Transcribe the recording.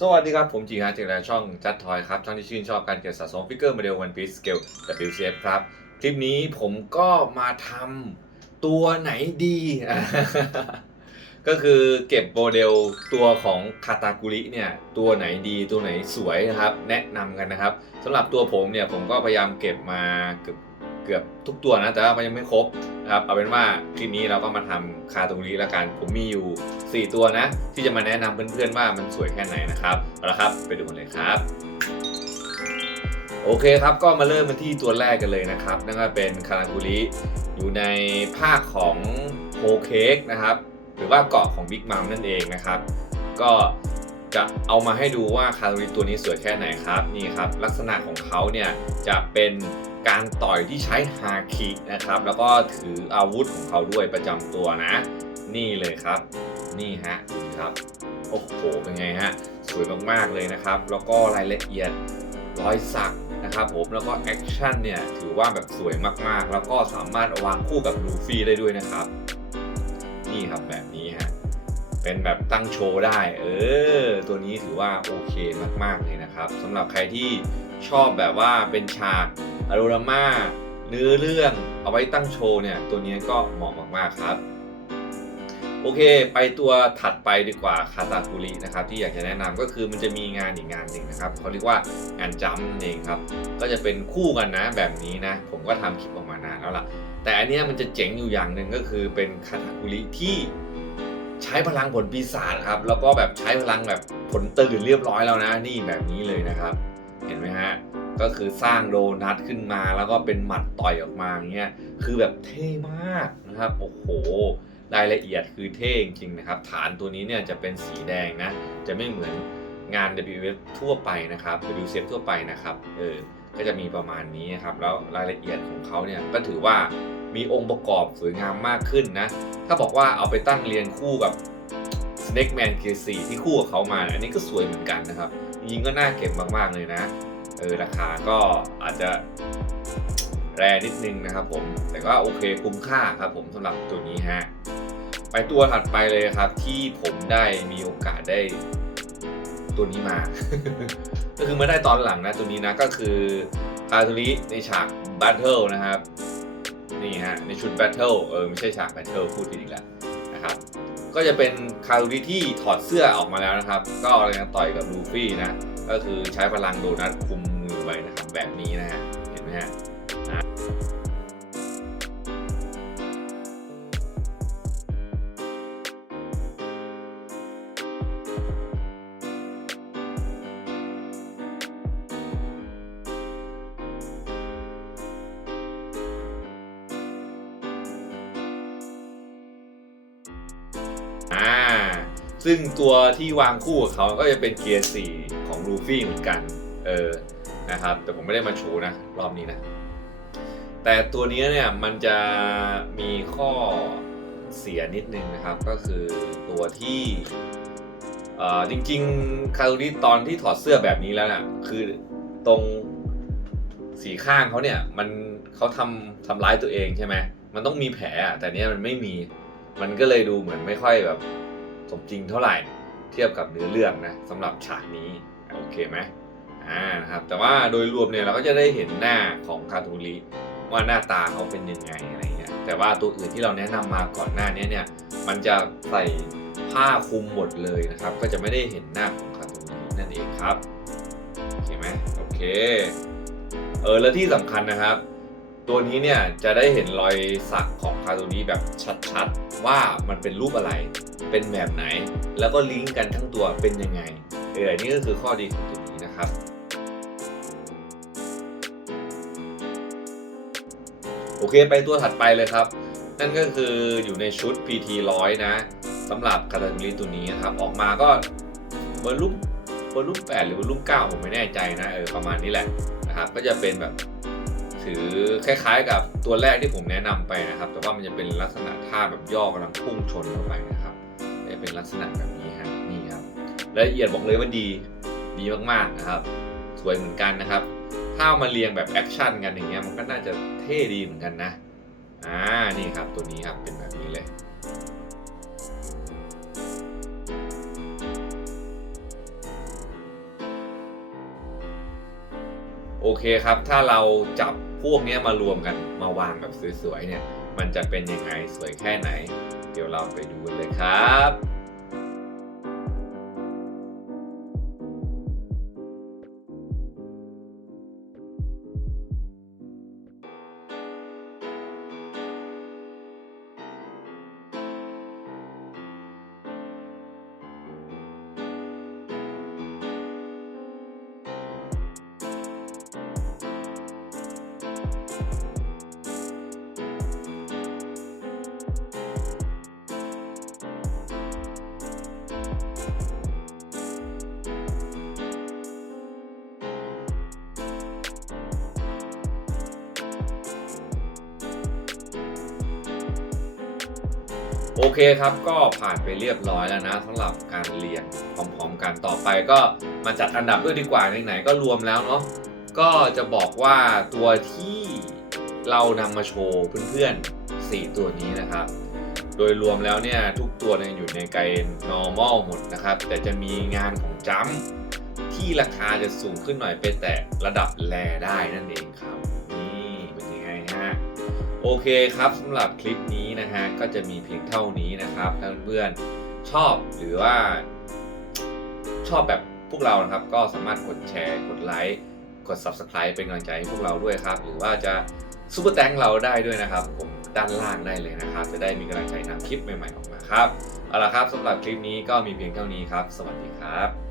สวัสดีครับ ผมจีฮาจากช่องจัดทอยครับ ช่องที่ชื่นชอบการเก็บสะสมฟิกเกอร์โมเดลวันพีซสเกล WCF ครับ คลิปนี้ผมก็มาทำตัวไหนดี ก็คือเก็บโมเดลตัวของคาตากุริเนี่ย ตัวไหนดีตัวไหนสวยนะครับ แนะนำกันนะครับสำหรับตัวผมเนี่ย ผมก็พยายามเก็บมาเกือบ เกือบทุกตัวนะ แต่ว่ามันยังไม่ครบนะครับ เอาเป็นว่าคลิปนี้เราก็มาทำคาตากุริแล้วกัน ผมมีอยู่ 4 ตัวนะ ที่จะมาแนะนำเพื่อนๆว่ามันสวยแค่ไหนนะครับเอาละครับไปดูกันเลยครับโอเคครับ ก็มาเริ่มกันที่ตัวแรกกันเลยนะครับ นั่นก็เป็นคารากุริอยู่ในภาคของโฮเค้กนะครับ หรือว่าเกาะของบิ๊กมัมนั่นเองนะครับ ก็ จะเอามาให้ดูว่าคารากุริตัวนี้สวยแค่ไหนครับนี่ครับ ลักษณะของเขาเนี่ยจะเป็นการต่อยที่ใช้ฮาคินะครับ แล้วก็ถืออาวุธของเขาด้วยประจำตัวนะ นี่เลยครับ นี่ฮะดูครับโอ้โหเป็นไงฮะสวยมากๆเลยนะครับ แล้วก็รายละเอียดรอยสักนะครับผมแล้วก็แอคชั่นเนี่ยถือว่าแบบสวยมากๆ แล้วก็สามารถวางคู่กับลูฟี่ได้ด้วยนะครับ นี่ครับแบบนี้ฮะ เป็นแบบตั้งโชว์ได้ เออ ตัวนี้ถือว่าโอเคมาก ๆ เลยนะครับสำหรับใครที่ชอบแบบว่าเป็นฉากอารมา เนื้อเรื่องเอาไว้ตั้งโชว์เนี่ย ตัวนี้ก็เหมาะมาก ๆ ครับ โอเค ไปตัวถัดไปดีกว่าคาตาคุรินะครับ ที่อยากจะแนะนำก็คือมันจะมีงานอีกงานหนึ่งนะครับเขาเรียกว่างานจัมนเองครับ ก็จะเป็นคู่กันนะแบบนี้นะ ผมก็ทำคลิปออกมานานแล้วล่ะ แต่อันนี้มันจะเจ๋งอยู่อย่างหนึ่งก็คือเป็นคาตาคุริที่ ใช้พลังผลปีศาจครับ แล้วก็แบบใช้พลังแบบผลตื่นเรียบร้อยแล้วนะ นี่แบบนี้เลยนะครับ เห็นไหมฮะ ก็คือสร้างโดนัทขึ้นมาแล้วก็เป็นหมัดต่อยออกมาอย่างเงี้ย คือแบบเท่มากนะครับ โอ้โห รายละเอียดคือเท่จริงๆนะครับ ฐานตัวนี้เนี่ยจะเป็นสีแดงนะ จะไม่เหมือนงาน WF ทั่วไปนะครับ WCF ทั่วไปนะครับ เออ ก็จะมีประมาณนี้ครับแล้วรายละเอียดของเขาเนี่ยก็ถือว่ามีองค์ประกอบสวยงามมากขึ้นนะ ถ้าบอกว่าเอาไปตั้งเรียงคู่กับ Snake Man K4 ที่คู่กับเขามาอันนี้ก็สวยเหมือนกันนะครับจริงก็น่าเก็บมากๆเลยนะเออราคาก็อาจจะแรงนิดนึงนะครับผมแต่ก็โอเคคุ้มค่าครับผมสำหรับตัวนี้ฮะไปตัวถัดไปเลยครับที่ผมได้มีโอกาสได้ ตัวนี้มา ก็คือมาได้ตอนหลังนะตัวนี้นะก็คือคาทูริในฉากแบทเทิลนะครับนี่ฮะในชุดแบทเทิลเออไม่ใช่ฉากแบทเทิลพูดผิดอีกแล้วนะครับก็จะเป็นคาทูริที่ถอดเสื้อออกมาแล้วนะครับ ก็อะไรนะต่อยกับลูฟี่นะก็คือใช้พลังโดนัทคุมมือไว้นะครับแบบนี้นะฮะเห็นไหมฮะ ซึ่งตัวที่วางคู่กับเขาก็จะเป็นเกียร์สี่ของลูฟี่เหมือนกัน เออ นะครับ แต่ผมไม่ได้มาโชว์นะ รอบนี้นะ แต่ตัวนี้เนี่ยมันจะมีข้อเสียนิดนึงนะครับ ก็คือตัวที่จริงๆคารูริตอนที่ถอดเสื้อแบบนี้แล้วน่ะคือตรงสีข้างเขาเนี่ยมันเขาทำทำร้ายตัวเองใช่ไหมมันต้องมีแผลแต่เนี้ยมันไม่มี มันก็เลยดูเหมือนไม่ค่อยแบบ สมจริงเท่าไหร่เทียบกับเนื้อเรื่องนะสำหรับฉากนี้โอเคไหมอ่านะครับแต่ว่าโดยรวมเนี่ยเราก็จะได้เห็นหน้าของคาทูริว่าหน้าตาเขาเป็นยังไงอะไรเงี้ยแต่ว่าตัวอื่นที่เราแนะนำมาก่อนหน้านี้เนี่ยมันจะใส่ผ้าคลุมหมดเลยนะครับ ก็จะไม่ได้เห็นหน้าของคาทูรินั่นเองครับโอเคไหมโอเคเออแล้วที่สำคัญนะครับ ตัวนี้เนี่ยจะได้เห็นรอยสักของ คาตูนี้แบบชัดๆ ว่ามันเป็นรูปอะไร เป็นแบบไหน แล้วก็ลิงก์กันทั้งตัวเป็นยังไงเออนี่ก็คือข้อดีของตัวนี้นะครับโอเคไปตัวถัดไปเลยครับ นั่นก็คืออยู่ในชุด PT 100 นะสำหรับคาตาลีตัวนี้นะครับ ออกมาก็เบอร์รุ่มเบอร์รุ่ม8หรือเบอร์รุ่ม9ผมไม่แน่ใจนะเออประมาณนี้แหละนะครับ ก็จะเป็นแบบ ถือคล้ายๆ กับตัวแรกที่ผมแนะนำไปนะครับ แต่ว่ามันจะเป็นลักษณะท่าแบบย่อกำลังพุ่งชนเข้าไปนะครับจะเป็นลักษณะแบบนี้ฮะนี่ครับละเอียดบอกเลยว่าดีดีมากๆนะครับ สวยเหมือนกันนะครับ ถ้ามาเรียงแบบแอคชั่นกันอย่างเงี้ยมันก็น่าจะเท่ดีเหมือนกันนะอ่านี่ครับตัวนี้ครับเป็นแบบนี้เลยโอเคครับ ถ้าเราจับ วกนี้มารวมกันมาวางแบบสวยๆเนี่ย มันจะเป็นยังไงสวยแค่ไหน เดี๋ยวเราไปดูกันเลยครับ โอเคครับก็ผ่านไปเรียบร้อยแล้วนะสำหรับการเรียงพร้อมๆกันต่อไปก็มาจัดอันดับด้วยดีกว่าไหนๆก็รวมแล้วเนาะก็จะบอกว่าตัวที่เรานำมาโชว์เพื่อนๆ 4 ตัวนี้นะครับ โดยรวมแล้วเนี่ยทุกตัวเนี่ยอยู่ในเกณฑ์ normal หมดนะครับ แต่จะมีงานของจัมที่ราคาจะสูงขึ้นหน่อยไปแต่ระดับแลได้นั่นเองครับ โอเคครับสำหรับคลิปนี้นะฮะก็จะมีเพียงเท่านี้นะครับถ้าเพื่อนๆชอบหรือว่า ชอบแบบพวกเรานะครับ ก็สามารถกดแชร์กดไลค์กด Subscribe เป็นกำลังใจให้พวกเราด้วยครับ หรือว่าจะซูเปอร์แตงเราได้ด้วยนะครับ ผมด้านล่างได้เลยนะครับ จะได้มีกำลังใจทำคลิปใหม่ๆออกมาครับเอาละครับสำหรับคลิปนี้ก็มีเพียงเท่านี้ครับ สวัสดีครับ